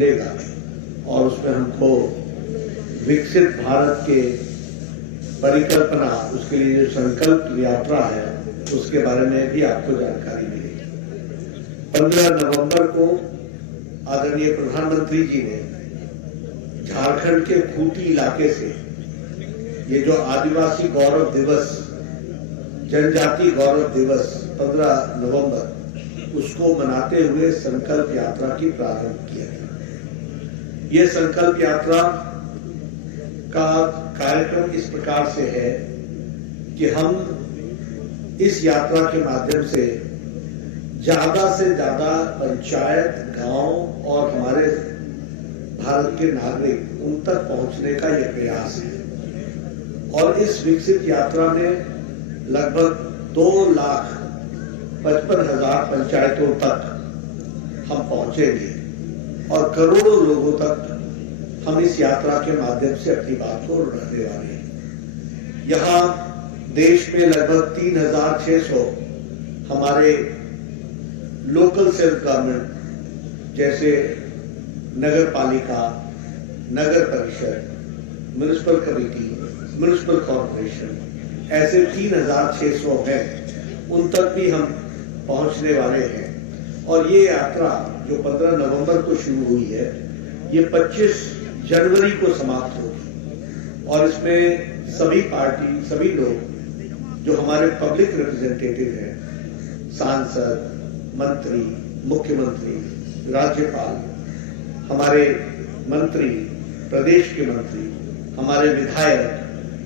मिलेगा और उसमें हमको विकसित भारत के परिकल्पना, उसके लिए जो संकल्प यात्रा है उसके बारे में भी आपको जानकारी मिलेगी। 15 नवंबर को आदरणीय प्रधानमंत्री जी ने झारखंड के खूंटी इलाके से ये जो आदिवासी गौरव दिवस, जनजाति गौरव दिवस 15 नवंबर, उसको मनाते हुए संकल्प यात्रा की प्रारंभ किया था। ये संकल्प यात्रा का कार्यक्रम इस प्रकार से है कि हम इस यात्रा के माध्यम से ज्यादा पंचायत, गांव और हमारे भारत के नागरिक उन तक पहुंचने का यह प्रयास है। और इस विकसित यात्रा में लगभग 2,55,000 पंचायतों तक हम पहुंचेंगे और करोड़ों लोगों तक हम इस यात्रा के माध्यम से अपनी बात को रखने वाले हैं। यहाँ देश में लगभग 3,600 हमारे लोकल सेल्फ गवर्नमेंट जैसे नगर पालिका, नगर परिषद, म्युनिसिपल कमेटी, म्युनिसिपल कॉर्पोरेशन, ऐसे 3,600 हैं, उन तक भी हम पहुंचने वाले हैं। और ये यात्रा जो 15 नवंबर को शुरू हुई है, ये 25 जनवरी को समाप्त होगी। और इसमें सभी पार्टी, सभी लोग जो हमारे पब्लिक रिप्रेजेंटेटिव हैं, सांसद, मंत्री, मुख्यमंत्री, राज्यपाल, हमारे मंत्री, प्रदेश के मंत्री, हमारे विधायक,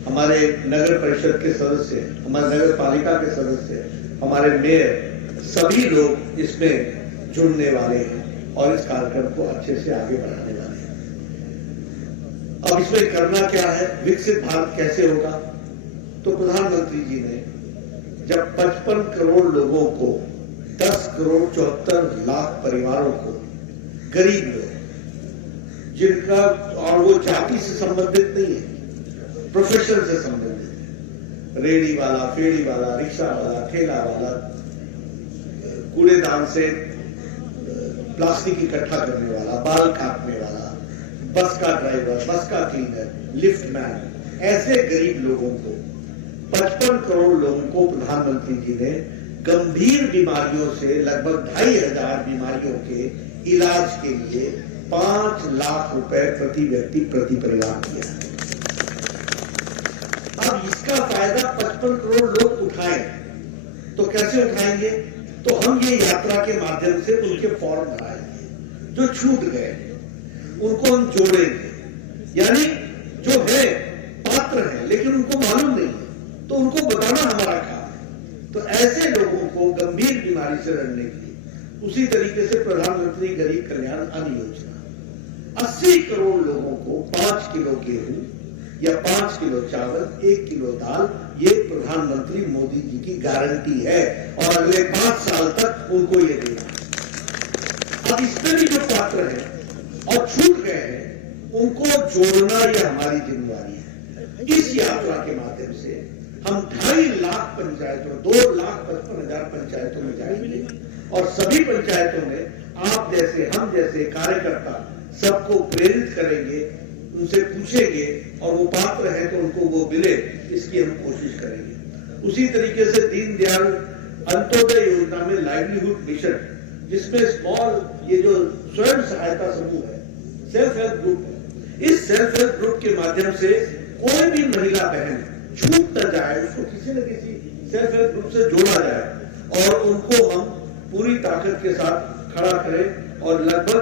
हमारे नगर परिषद के सदस्य, हमारे नगर पालिका के सदस्य, हमारे मेयर, सभी लोग इसमें जुड़ने वाले हैं और इस कार्यक्रम को अच्छे से आगे बढ़ाने वाले हैं। अब इसमें करना क्या है, विकसित भारत कैसे होगा? तो प्रधानमंत्री जी ने जब 55 करोड़ लोगों को, 10 करोड़ 74 लाख परिवारों को, गरीब लोग जिनका, और वो जाति से संबंधित नहीं है, प्रोफेशन से संबंधित है, रेडी वाला, फेड़ी वाला, रिक्शा वाला, ठेला वाला, कूड़ेदान से प्लास्टिक इकट्ठा करने वाला, बाल काटने वाला, बस का ड्राइवर, बस का क्लीनर, लिफ्ट मैन, ऐसे गरीब लोगों को, 55 करोड़ लोगों को प्रधानमंत्री जी ने गंभीर बीमारियों से लगभग 2,500 बीमारियों के इलाज के लिए 5 लाख रुपए प्रति व्यक्ति, प्रति परिवार दिया। अब इसका फायदा 55 करोड़ लोग उठाए, तो कैसे उठाएंगे? तो हम ये यात्रा के माध्यम से उनके फॉर्म भराएंगे जो छूट गए, उनको हम जोड़ेंगे। यानी जो है पात्र है लेकिन उनको मालूम नहीं है, तो उनको बताना हमारा काम है। तो ऐसे लोगों को गंभीर बीमारी से लड़ने के लिए उसी तरीके से प्रधानमंत्री गरीब कल्याण अन्न योजना 80 करोड़ लोगों को 5 किलो गेहूं या 5 किलो चावल, 1 किलो दाल, ये प्रधानमंत्री मोदी जी की गारंटी है और अगले 5 साल तक उनको ये देना। अब इसमें भी जो पात्र हैं और छूट गए हैं, उनको जोड़ना ये हमारी जिम्मेदारी है। इस यात्रा के माध्यम से हम 2.5 लाख पंचायतों, 2,55,000 पंचायतों में जाएंगे और सभी पंचायतों में आप जैसे, हम जैसे कार्यकर्ता सबको प्रेरित करेंगे, उनसे पूछेंगे और वो पात्र है तो उनको वो मिले, इसकी हम कोशिश करेंगे। उसी तरीके से दीनदयाल अंत्योदय योजना में लाइवलीहुड मिशन, जिसमें स्मॉल, ये जो स्वयं सहायता समूह है, सेल्फ हेल्प ग्रुप है, इस सेल्फ हेल्प ग्रुप के माध्यम से कोई भी महिला बहन छूट न जाए, उसको किसी न किसी सेल्फ हेल्प ग्रुप से जोड़ा जाए और उनको हम पूरी ताकत के साथ खड़ा करें। और लगभग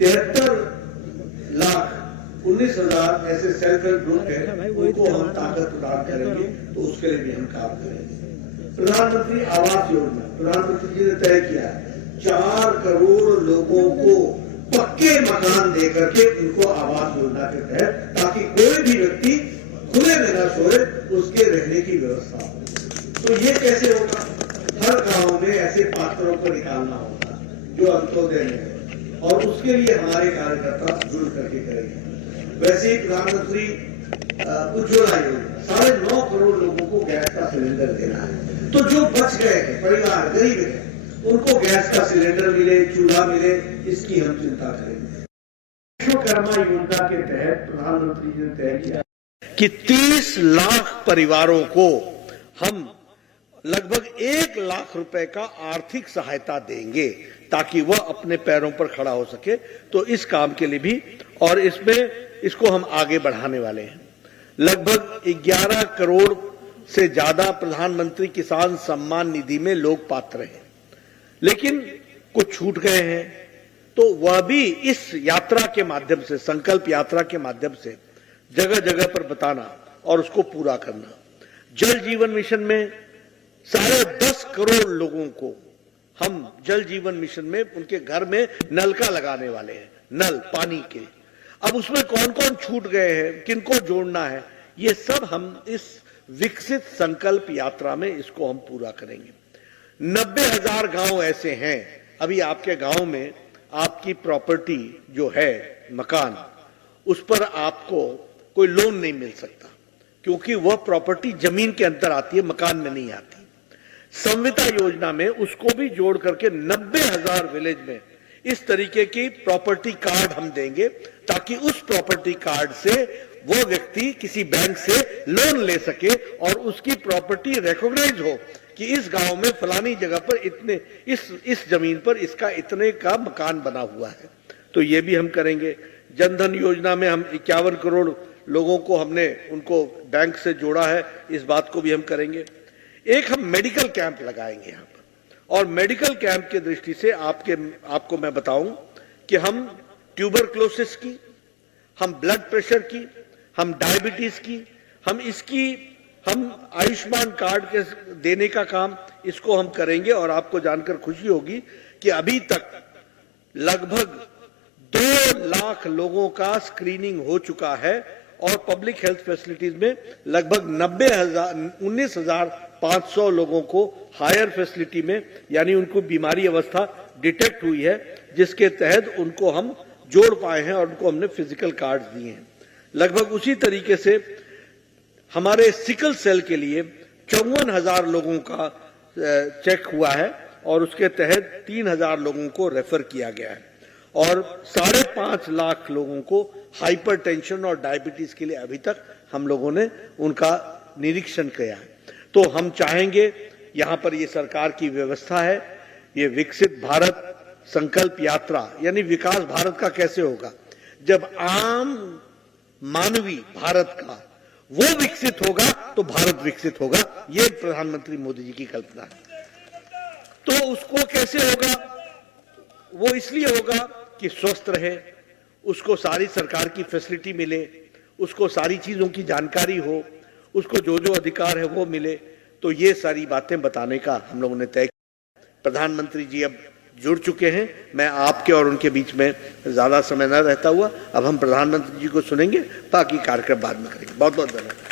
73,19,000 ऐसे सेल्फ हेल्प ग्रुप है, उनको हम ताकत प्रदान करेंगे, तो उसके लिए भी हम काम करेंगे। प्रधानमंत्री आवास योजना, प्रधानमंत्री जी ने तय किया 4 करोड़ लोगों को पक्के मकान देकर के उनको आवास योजना के तहत, ताकि कोई भी व्यक्ति खुले में न सोए, उसके रहने की व्यवस्था हो। तो ये कैसे होगा? हर गांव में ऐसे पात्रों को निकालना होगा जो अंत्योदय में है, और उसके लिए हमारे कार्यकर्ता जुड़ करके करेंगे। वैसे ही प्रधानमंत्री उज्ज्वला योजना, 9.5 करोड़ लोगों को गैस का सिलेंडर देना है। तो जो बच गए हैं परिवार, गरीब है, उनको गैस का सिलेंडर मिले, चूल्हा मिले, इसकी हम चिंता करेंगे। विश्वकर्मा योजना के तहत प्रधानमंत्री जी ने तय किया कि 30 लाख परिवारों को हम लगभग 1 लाख रुपए का आर्थिक सहायता देंगे ताकि वह अपने पैरों पर खड़ा हो सके। तो इस काम के लिए भी और इसको हम आगे बढ़ाने वाले हैं। लगभग 11 करोड़ से ज्यादा प्रधानमंत्री किसान सम्मान निधि में लोग पात्र हैं, लेकिन कुछ छूट गए हैं, तो वह भी इस यात्रा के माध्यम से, संकल्प यात्रा के माध्यम से जगह जगह पर बताना और उसको पूरा करना। जल जीवन मिशन में 10.5 करोड़ लोगों को हम जल जीवन मिशन में उनके घर में नल का लगाने वाले हैं, नल पानी के। अब उसमें कौन कौन छूट गए हैं, किनको जोड़ना है, ये सब हम इस विकसित संकल्प यात्रा में इसको हम पूरा करेंगे। 90,000 गांव ऐसे हैं, अभी आपके गांव में आपकी प्रॉपर्टी जो है मकान, उस पर आपको कोई लोन नहीं मिल सकता क्योंकि वह प्रॉपर्टी जमीन के अंदर आती है, मकान में नहीं आती। संविदा योजना में उसको भी जोड़ करके 90,000 विलेज में इस तरीके की प्रॉपर्टी कार्ड हम देंगे ताकि उस प्रॉपर्टी कार्ड से वो व्यक्ति किसी बैंक से लोन ले सके और उसकी प्रॉपर्टी रिकॉग्नाइज हो कि इस गांव में फलानी जगह पर इतने इस जमीन पर इसका इतने का मकान बना हुआ है। तो ये भी हम करेंगे। जनधन योजना में हम 51 करोड़ लोगों को हमने उनको बैंक से जोड़ा है, इस बात को भी हम करेंगे। एक हम मेडिकल कैंप लगाएंगे यहाँ पर, और मेडिकल कैंप की दृष्टि से आपको मैं बताऊं कि हम ट्यूबरक्लोसिस की, हम ब्लड प्रेशर की, हम डायबिटीज की, हम आयुष्मान कार्ड के देने का काम इसको हम करेंगे। और आपको जानकर खुशी होगी कि अभी तक लगभग 2 लाख लोगों का स्क्रीनिंग हो चुका है और पब्लिक हेल्थ फैसिलिटीज में लगभग 19,500 लोगों को हायर फैसिलिटी में, यानी उनको बीमारी अवस्था डिटेक्ट हुई है, जिसके तहत उनको हम जोड़ पाए हैं और उनको हमने फिजिकल कार्ड दिए हैं। लगभग उसी तरीके से हमारे सिकल सेल के लिए 54,000 लोगों का चेक हुआ है और उसके तहत 3,000 लोगों को रेफर किया गया है और 5.5 लाख लोगों को हाइपरटेंशन और डायबिटीज के लिए अभी तक हम लोगों ने उनका निरीक्षण किया है। तो हम चाहेंगे, यहां पर ये सरकार की व्यवस्था है, ये विकसित भारत संकल्प यात्रा, यानी विकास भारत का कैसे होगा जब आम मानवी भारत का वो विकसित होगा तो भारत विकसित होगा। ये प्रधानमंत्री मोदी जी की कल्पना है। तो उसको कैसे होगा? वो इसलिए होगा कि स्वस्थ रहे, उसको सारी सरकार की फैसिलिटी मिले, उसको सारी चीजों की जानकारी हो, उसको जो जो अधिकार है वो मिले। तो ये सारी बातें बताने का हम लोगों ने तय किया। प्रधानमंत्री जी अब जुड़ चुके हैं, मैं आपके और उनके बीच में ज्यादा समय न रहता हुआ अब हम प्रधानमंत्री जी को सुनेंगे, बाकी कार्यक्रम बाद में करेंगे। बहुत बहुत धन्यवाद।